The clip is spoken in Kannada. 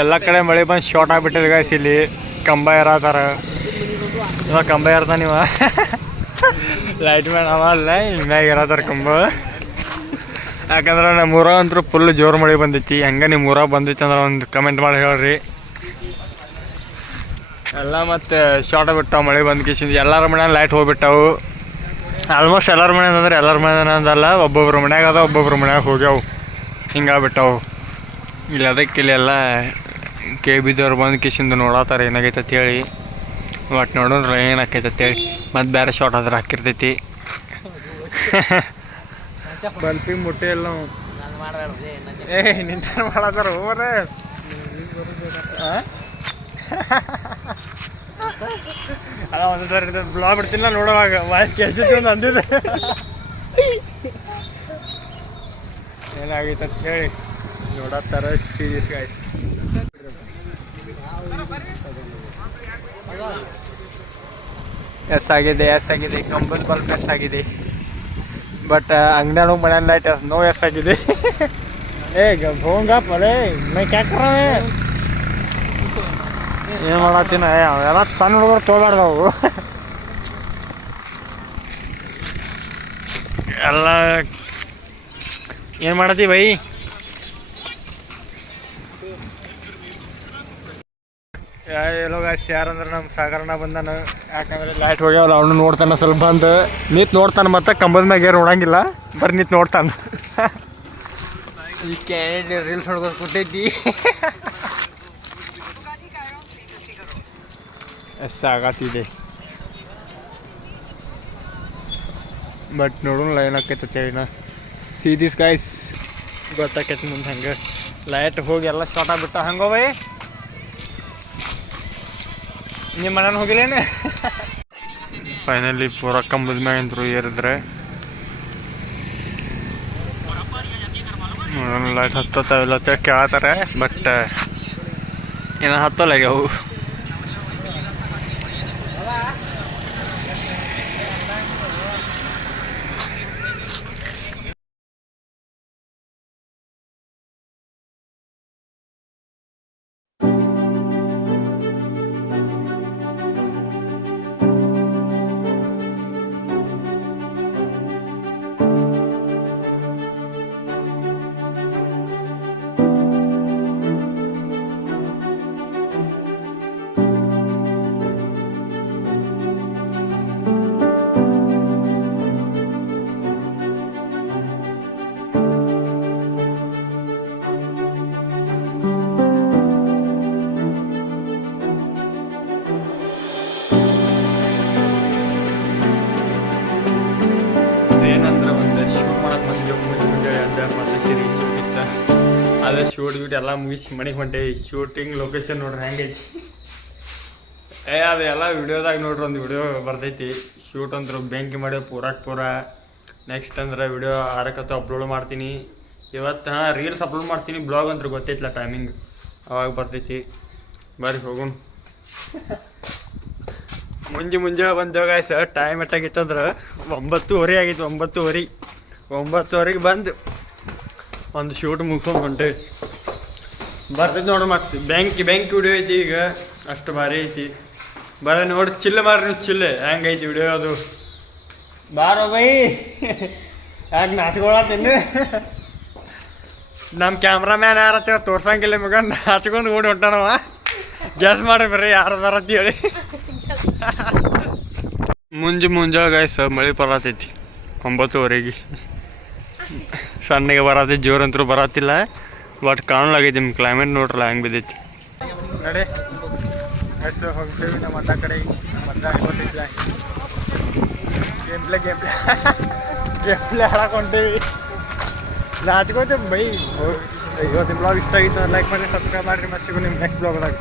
ಎಲ್ಲ ಕಡೆ ಮಳೆ ಬಂದು ಶಾರ್ಟ್ ಆಗಿಬಿಟ್ಟಿದೆ ಗಾಯ್ಸ್. ಇಲ್ಲಿ ಕಂಬ ಇರತ್ತಾರ, ಇವಾಗ ಕಂಬ ಇರ್ತಾನೆ ಇವ ಲೈಟ್ ಮ್ಯಾನ್ ಅವ ಅಲ್ಲ, ಮ್ಯಾಗ ಇರತ್ತಾರ ಕಂಬ. ಯಾಕಂದ್ರೆ ನಮ್ಮ ಊರಾಗ ಅಂತೂ ಫುಲ್ ಜೋರು ಮಳೆ ಬಂದೈತಿ. ಹಂಗೆ ನಿಮ್ಮ ಊರಾಗ ಬಂದೈತಿ ಅಂದ್ರೆ ಒಂದು ಕಮೆಂಟ್ ಮಾಡಿ ಹೇಳ್ರಿ. ಎಲ್ಲ ಮತ್ತು ಶಾರ್ಟ್ ಬಿಟ್ಟಾವ ಮಳೆ ಬಂದು ಕಿಸಿಂದ. ಎಲ್ಲರ ಮನ್ಯಾಗ ಲೈಟ್ ಹೋಗ್ಬಿಟ್ಟಾವು. ಆಲ್ಮೋಸ್ಟ್ ಎಲ್ಲರ ಮನೆ ಅಂದ್ರೆ ಎಲ್ಲರ ಮನೆ ಅಂದಲ್ಲ, ಒಬ್ಬೊಬ್ರು ಮನ್ಯಾಗ ಅದ, ಒಬ್ಬೊಬ್ರು ಮನ್ಯಾಗ ಹೋಗ್ಯಾವು. ಹಿಂಗಾಗ್ಬಿಟ್ಟಾವು. ಇಲ್ಲಿ ಅದಕ್ಕೆ ಇಲ್ಲಿ ಎಲ್ಲ ಕೆ ಬಿದ್ದವ್ರು ಬಂದು ಕಿಸಿಂದ ನೋಡತ್ತಾರ ಏನಾಗೈತೆ ಅಂತೇಳಿ. ಒಟ್ಟು ನೋಡೋಣ ಏನಾಕೈತೆ ಅಂತೇಳಿ. ಮತ್ತು ಬೇರೆ ಶಾರ್ಟ್ ಆದ್ರೆ ಹಾಕಿರ್ತೈತಿ. ಬಲ್ಪಿ ಮುಟ್ಟೆ ಎಲ್ಲ ನಿಂತ ಮಾಡತ್ತಾರ ಹೋಗ್ರೆ. ಅದ ಒಂದು ಸರಿ ಬ್ಲಾಗ್ ಬಿಡ್ತಿಲ್ಲ ನೋಡುವಾಗ ವಾಯ್ಸ್ ಕೇಳಿಸಿತ್ತು ಒಂದು ಅಂದಿದೆ. ಏನಾಗೈತೆ ಅಂತ ಹೇಳಿ ನೋಡತ್ತಾರ. Serious guys. ಎಸ್ ಆಗಿದೆ ಕಂಬನ್ ಬಲ್ಪ್ ಎಸ್ ಆಗಿದೆ. ಬಟ್ ಅಂಗಡಿಯಾಗ ಮನೆಯ ಲೈಟ್ ನೋ ಎಸ್ ಆಗಿದೆ. ಹೋಗಪ್ಪ ಅದೇ ಮೈ ಕ್ಯಾಕ್ರ ಏನು ಮಾಡತ್ತೀನ. ಅವೆಲ್ಲ ಸಣ್ಣ ಹುಡುಗರು ತೊಗೊಬಾರ್ದವು ಎಲ್ಲ. ಏನು ಮಾಡತ್ತಿ ಬೈ? ಎಲ್ಲೋ ಗಾಯ್ಸ್ ಯಾರಂದ್ರೆ ನಮ್ಮ ಸಾಗರನ ಬಂದಾನ. ಯಾಕಂದ್ರೆ ಲೈಟ್ ಹೋಗ್ಯಾವಲ್ಲ, ಅವನು ನೋಡ್ತಾನೆ ಸ್ವಲ್ಪ ಬಂದು ನಿಂತು ನೋಡ್ತಾನೆ. ಮತ್ತೆ ಕಂಬದ ಮ್ಯಾಗ ನೋಡಂಗಿಲ್ಲ, ಬರೀ ನಿಂತು ನೋಡ್ತಾನೆ. ಈ ಕ್ಯಾಂಡ್ ರೀಲ್ಸ್ ಹೊಡ್ಕೊಂಡು ಕೊಟ್ಟೈತಿ. ಎಷ್ಟು ಆಗತ್ತಿದೆ. ಬಟ್ ನೋಡೋಣ ಏನಾಕೈತೆ ನಾ ಸೀದೀಸ್ ಗಾಯ್ಸ್. ಗೊತ್ತಾಕೈತಿ ಮುಂದೆ ಹಂಗೆ ಲೈಟ್ ಹೋಗಿ ಎಲ್ಲ ಸ್ಟಾರ್ಟ್ ಆಗಿಬಿಟ್ಟ. ಹಂಗೋ ಬೈ ನಿಮ್ಮ ಮನೇನ ಹೋಗಿಲ್ಲೇನೆ? ಫೈನಲಿ ಪೂರ ಕಂಬದ ಮ್ಯಾಗಂತರು ಏರಿದ್ರೆ ಲೈಟ್ ಹತ್ತತ್ತಾವಿಲ್ಲ ಅಂತ ಕೇಳತ್ತಾರೆ. ಬಟ್ ಏನೋ ಹತ್ತಲ್ಲ ಈಗ ಅವು. ಏನಂದ್ರೆ ಒಂದು ಶೂಟ್ ಮಾಡಕ್ಕೆ ಮುಂಜಾನೆ ಮತ್ತೆ ಸರಿ ಶೂಟ್ ಇತ್ತು. ಅದೇ ಶೂಟ್ ಗೀಟ್ ಎಲ್ಲ ಮುಗಿಸಿ ಮನೆಗೆ ಹೊಂಟೆ. ಶೂಟಿಂಗ್ ಲೊಕೇಶನ್ ನೋಡ್ರಿ ಹೆಂಗೈತಿ. ಅದೆಲ್ಲ ವಿಡಿಯೋದಾಗ ನೋಡ್ರಿ, ಒಂದು ವಿಡಿಯೋ ಬರ್ತೈತಿ. ಶೂಟ್ ಅಂದ್ರೆ ಬೆಂಕಿ ಮಾಡಿ ಪೂರ. ನೆಕ್ಸ್ಟ್ ಅಂದ್ರೆ ವಿಡಿಯೋ ಆರಕತ್ತು ಅಪ್ಲೋಡ್ ಮಾಡ್ತೀನಿ. ಇವತ್ತು ರೀಲ್ಸ್ ಅಪ್ಲೋಡ್ ಮಾಡ್ತೀನಿ. ಬ್ಲಾಗ್ ಅಂದ್ರೆ ಗೊತ್ತೈತಿಲ್ಲ ಟೈಮಿಂಗ್, ಅವಾಗ ಬರ್ತೈತಿ. ಬರ್ರಿ ಹೋಗೋಣ. ಮುಂಜಾನೆ ಬಂದೇವು ಗಾಯ್ಸ್. ಟೈಮ್ ಎಷ್ಟಾಗಿತ್ತಂದ್ರೆ 9:30 ಆಗಿತ್ತು. 9:30ಗೆ ಬಂದು ಒಂದು ಶೂಟ್ ಮುಗಿಸ್ಕೊಂಡು ಹೊಂಟೇವಿ. ಬರ್ತೈತಿ ನೋಡ್ರಿ. ಮತ್ತೆ ಬೆಂಕಿ ವಿಡಿಯೋ ಐತಿ ಈಗ. ಅಷ್ಟು ಭಾರಿ ಐತಿ. ಬರೀ ನೋಡಿ ಚಿಲ್ಲೆ ಮಾಡ್ರಿ, ಚಿಲ್ಲೆ ಹೆಂಗೈತಿ ವಿಡಿಯೋ ಅದು. ಬಾರೋ ಬೈ ಯಾಕೆ ನಾಚ್ಕೊಳತ್ತೀನಿ. ನಮ್ಮ ಕ್ಯಾಮ್ರಾಮ್ಯಾನ್ ಯಾರತ್ತೀರ ತೋರ್ಸಂಗಿಲ್ಲ ಮಗ. ನಾಚ್ಕೊಂಡು ಓಡಿ ಹೊಂಟಾನವ. ಗ್ಯಾಸ್ ಮಾಡ್ರಿ ಬರ್ರಿ ಯಾರದಾರ ಅಂತೇಳಿ. ಮುಂಜಾನೆ ಗಾಯ್ಸ್ ಮಳೆ ಬರತೈತಿ 9:30ಗೆ. ಸಣ್ಣಗೆ ಬರತೈತಿ, ಜೋರಂತರೂ ಬರತ್ತಿಲ್ಲ. ಬಟ್ ಕಾಣಲಾಗೈತಿ. ನಿಮ್ಮ ಕ್ಲೈಮೇಟ್ ನೋಡ್ರಲ್ಲ ಹೆಂಗೆ ಬಿದ್ದೈತಿ. ನಡೆ ಎಷ್ಟು ಹೋಗ್ತೇವೆ ನಮ್ಮ ಅಡ್ಡ ಕಡೆ. ನಮ್ಮ ಅಡ್ಡ ಗೊತ್ತಿಲ್ಲ ಗೇಮ್ಪ್ಲೇ ಹಾಕೊಂಡೇವಿ. ನಾಚ್ಕೋತೇವೆ ಬೈ. ಇವತ್ತಿನ ಬ್ಲಾಗ್ ಇಷ್ಟ ಆಗಿತ್ತು ಲೈಕ್ ಮಾಡಿ, ಸಬ್ಸ್ಕ್ರೈಬ್ ಮಾಡಿರಿ. ಮಸ್ತಿಗೂ ನಿಮ್ಮ ನೆಕ್ಸ್ಟ್ ಬ್ಲಾಗ್ದಾಗ.